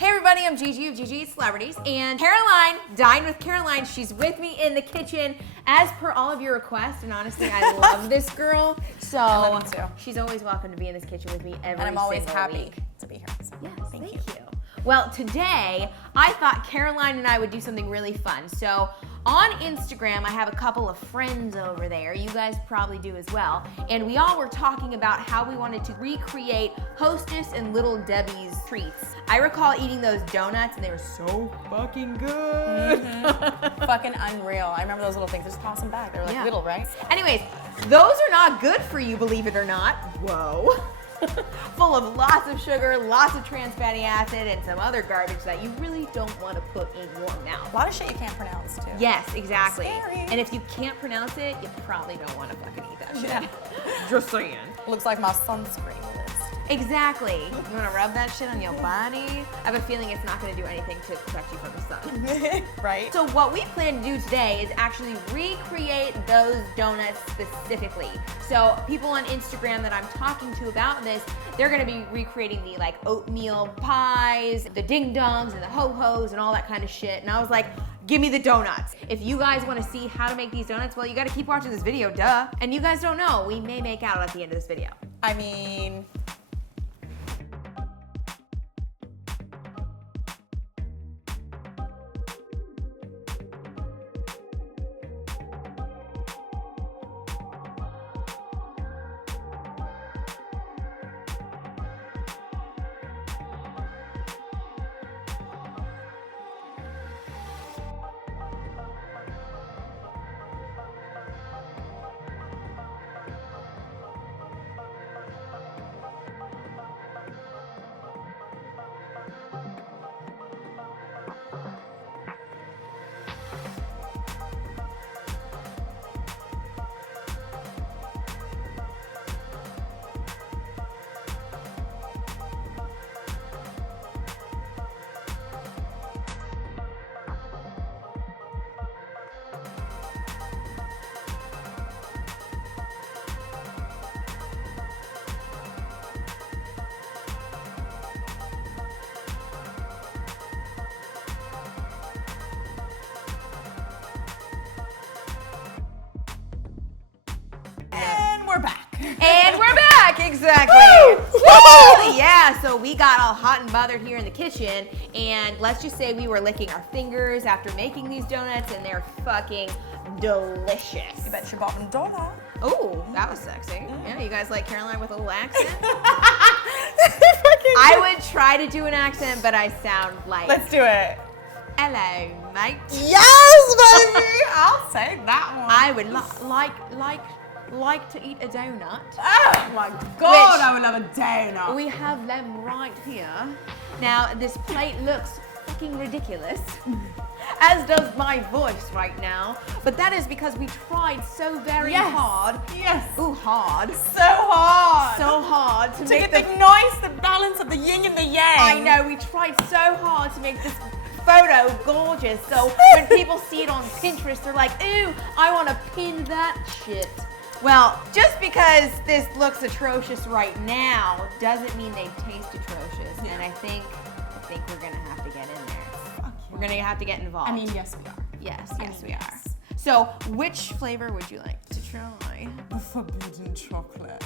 Hey everybody, I'm Gigi of GiGi Celebrities, and Caroline, Dine with Caroline, she's with me in the kitchen as per all of your requests, and honestly, I love this girl, so she's always welcome to be in this kitchen with me every single week. And I'm always happy to be here. So yes, thank you. Well, today, I thought Caroline and I would do something really fun. So on Instagram, I have a couple of friends over there. You guys probably do as well. And we all were talking about how we wanted to recreate Hostess and Little Debbie's treats. I recall eating those donuts and they were so fucking good. Fucking unreal. I remember those little things. Just toss them back. They were like little, right? Anyways, those are not good for you, believe it or not. Whoa. Full of lots of sugar, lots of trans fatty acid, and some other garbage that you really don't want to put in your mouth. A lot of shit you can't pronounce, too. Yes, exactly. Scary. And if you can't pronounce it, you probably don't want to fucking eat that shit. Yeah. Just saying. Looks like my sunscreen list. Exactly. You want to rub that shit on your body? I have a feeling it's not going to do anything to protect you from the sun. Right? So what we plan to do today is actually recreate those donuts specifically. So people on Instagram that I'm talking to about this, they're going to be recreating the like oatmeal pies, the ding-dongs and the ho-hos and all that kind of shit. And I was like, give me the donuts. If you guys want to see how to make these donuts, well, you got to keep watching this video, duh. And you guys don't know, we may make out at the end of this video. I mean... We're back. And we're back, exactly. Woo! Woo! Yeah, so we got all hot and bothered here in the kitchen, and let's just say we were licking our fingers after making these donuts, and they're fucking delicious. You bet you bought a donut. Oh, that was sexy. Yeah, you guys like Caroline with a little accent? I would try to do an accent, but I sound like... Let's do it. Hello, mate. Yes, baby. I'll take that one. I would like to eat a donut. Oh my God, I would love a donut. We have them right here. Now, this plate looks fucking ridiculous, as does my voice right now, but that is because we tried so very hard. Yes. Ooh, hard. So hard. So hard to make get the nice, the balance of the yin and the yang. I know, we tried so hard to make this photo gorgeous, so when people see it on Pinterest, they're like, ooh, I want to pin that shit. Well, just because this looks atrocious right now doesn't mean they taste atrocious, and I think we're gonna have to get in there. We're gonna have to get involved. I mean, yes, we are. Yes, we are. So, which flavor would you like to try? The forbidden chocolate.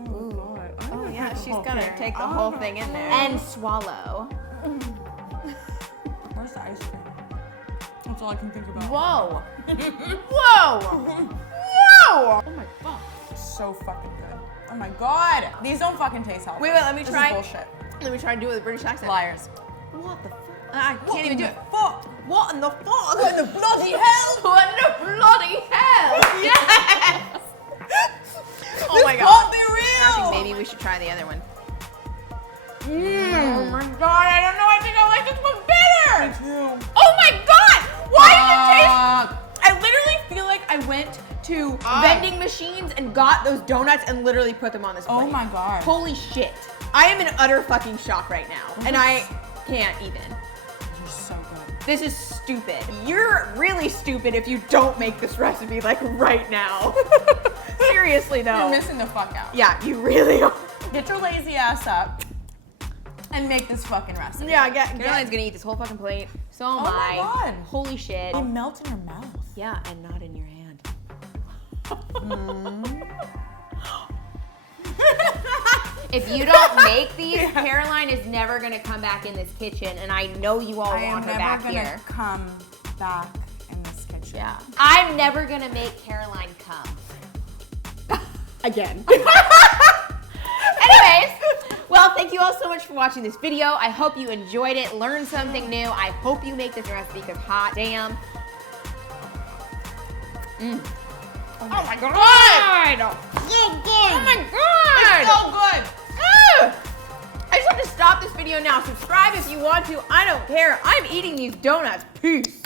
Oh, God. Oh, yeah, she's gonna take the whole thing in there. And swallow. Where's the ice cream? That's all I can think about. Whoa. Whoa. Whoa. Oh, my God. So fucking good. Oh, my God. These don't fucking taste healthy. Wait, let me try. This is bullshit. Let me try to do it with a British accent. Liars. What the fuck? I can't even do it. Fuck. What in the fuck? What in the bloody hell? What in the bloody hell? Yes! Oh This my God. can't be real. I think maybe we should try the other one. Oh my God, I don't know. I think I like this one better. Me too. Oh my God! Why does it taste? I literally feel like I went to vending machines and got those donuts and literally put them on this plate. Oh my God. Holy shit. I am in utter fucking shock right now. And I can't even. You're so good. This is stupid. You're really stupid if you don't make this recipe like right now. Seriously though. You're missing the fuck out. Yeah, you really are. Get your lazy ass up and make this fucking recipe. Yeah, Caroline's gonna eat this whole fucking plate. So am Oh my I. God. Holy shit. They melt in your mouth. Yeah, and not in your hand. If you don't make these, Caroline is never gonna come back in this kitchen, and I know you all want her back here. I am never gonna come back in this kitchen. Yeah. I'm never gonna make Caroline come. Again. Anyways, well, thank you all so much for watching this video. I hope you enjoyed it, learned something new. I hope you make this recipe because hot damn. Oh my god! So good! Oh my god! It's so good! I just have to stop this video now. Subscribe if you want to. I don't care. I'm eating these donuts. Peace.